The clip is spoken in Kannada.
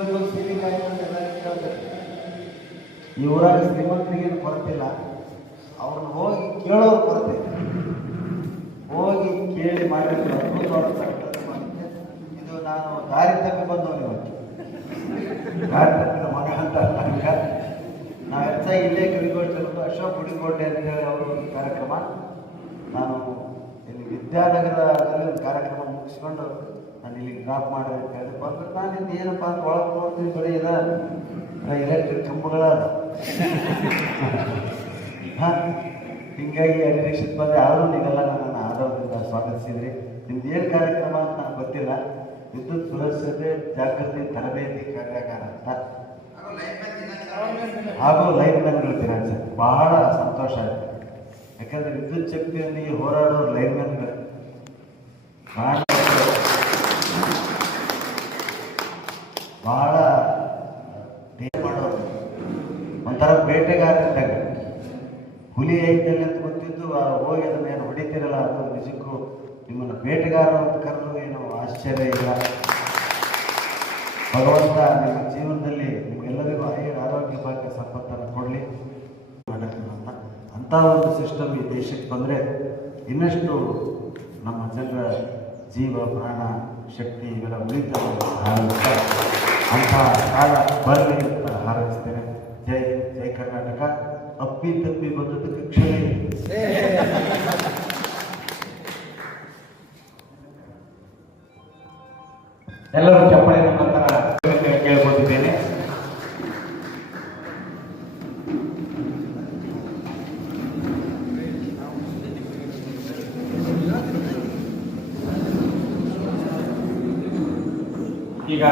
ಜೀವನದಲ್ಲಿ ಫೀಲಿಂಗ್ ಆಯ್ತು ಅಂತ ಎಲ್ಲರಿಗೂ ಕೇಳ್ತಾರೆ. ಈ ಊರಾಗ ಶ್ರೀಮಂತರಿಗೇನು ಕೊರತಿಲ್ಲ, ಅವ್ರನ್ನ ಹೋಗಿ ಕೇಳೋರು ಕೊರತೆ. ಹೋಗಿ ಕೇಳಿ ಮಾಡಿದ್ರೆ ಅದ್ಭುತವಾದ ಕೆಲಸ ಮಾಡಿದ್ದೆ. ಇದು ನಾನು ದಾರಿ ತಪ್ಪಿ ಬಂದವನು ಇವತ್ತು, ದಾರಿ ತಪ್ಪಿದ ಮಗ ಅಂತ ಅಲ್ಲ. ನಾವು ಹೆಚ್ಚಾಗಿ ಇಲ್ಲೇ ಕಲಿಗೊಳ್ತಿರೋದು ಅಶೋಕ್ ಹುಡಿಗೋಟೆ ಅಂತ ಹೇಳಿ ಅವರು ಕಾರ್ಯಕ್ರಮ. ನಾನು ಇಲ್ಲಿ ವಿದ್ಯಾನಗರದಲ್ಲಿ ಒಂದು ಕಾರ್ಯಕ್ರಮ ಮುಗಿಸ್ಕೊಂಡು ನಾನು ಇಲ್ಲಿಗೆ ಡ್ರಾಪ್ ಮಾಡಿದೆ ಅಂತ ಹೇಳಿ ಬಂದ್ರೆ ನಾನು ಇಲ್ಲಿ ಏನಪ್ಪ ಅಂತ ಒಳಗೆ ನೋಡ್ತೀನಿ, ಬರೀ ಎಲೆಕ್ಟ್ರಿಕ್ ಕಂಬಗಳ ಹಿಂಗಾಗಿ ನಿರೀಕ್ಷಿತ ಬಂದರೆ ಆದರೂ ನೀವೆಲ್ಲ ನನ್ನನ್ನು ಆಧಾರದಿಂದ ಸ್ವಾಗತಿಸಿದ್ರಿ. ನಿಮ್ದು ಏನು ಕಾರ್ಯಕ್ರಮ ಅಂತ ನನಗೆ ಗೊತ್ತಿಲ್ಲ. ವಿದ್ಯುತ್ ಸುರಕ್ಷತೆ ಜಾಗೃತಿ ತರಬೇತಿ ಕಾರ್ಯಾಗಾರ ಅಂತ ಹಾಗೂ ಲೈನ್ ಮ್ಯಾನ್ಗಳ ದಿನಾಚರಣೆ ಬಹಳ ಸಂತೋಷ ಆಯಿತು. ಯಾಕಂದರೆ ವಿದ್ಯುತ್ ಶಕ್ತಿಯಲ್ಲಿ ಹೋರಾಡೋ ಲೈನ್ ಮ್ಯಾನ್ಗಳು ಬಹಳ ಮಾಡೋರು, ಒಂಥರ ಬೇಟೆಗಾರರಿದ್ದಾಗ. ಹುಲಿ ಐತಲ್ಲಿ ಅಂತ ಗೊತ್ತಿದ್ದು ಹೋಗಿ ಅದನ್ನೇನು ಹೊಡಿತೀರಲ್ಲ, ಅದು ನಿಜಕ್ಕೂ ನಿಮ್ಮನ್ನು ಬೇಟೆಗಾರ ಅಂತ ಕರೆದು ಏನು ಆಶ್ಚರ್ಯ ಇಲ್ಲ. ಭಗವಂತ ನಿಮ್ಮ ಜೀವನದಲ್ಲಿ ನಿಮಗೆಲ್ಲರಿಗೂ ಆರೋಗ್ಯ ಭಾಗ್ಯ ಸಂಪತ್ತನ್ನು ಕೊಡಲಿ. ಅಂಥ ಒಂದು ಸಿಸ್ಟಮ್ ಈ ದೇಶಕ್ಕೆ ಬಂದರೆ ಇನ್ನಷ್ಟು ನಮ್ಮ ಜನರ ಜೀವ ಪ್ರಾಣ ಶಕ್ತಿ ಇವೆಲ್ಲ ಉಳಿತಾರೆ. ಅಂಥ ಕಾಲ ಬರಲಿ ಅಂತ ಹಾರೈಸ್ತೇನೆ. ಜೈ ಜೈ ಕರ್ನಾಟಕ. ಅಪ್ಪಿ ತಪ್ಪಿ ಬಂದದಕ್ಕೆ ಕ್ಷಮೆ. ಎಲ್ಲರೂ ಚಪ್ಪಳಿ ನಂತರ ಕೇಳ್ಕೊತಿದ್ದೇನೆ. ಈಗ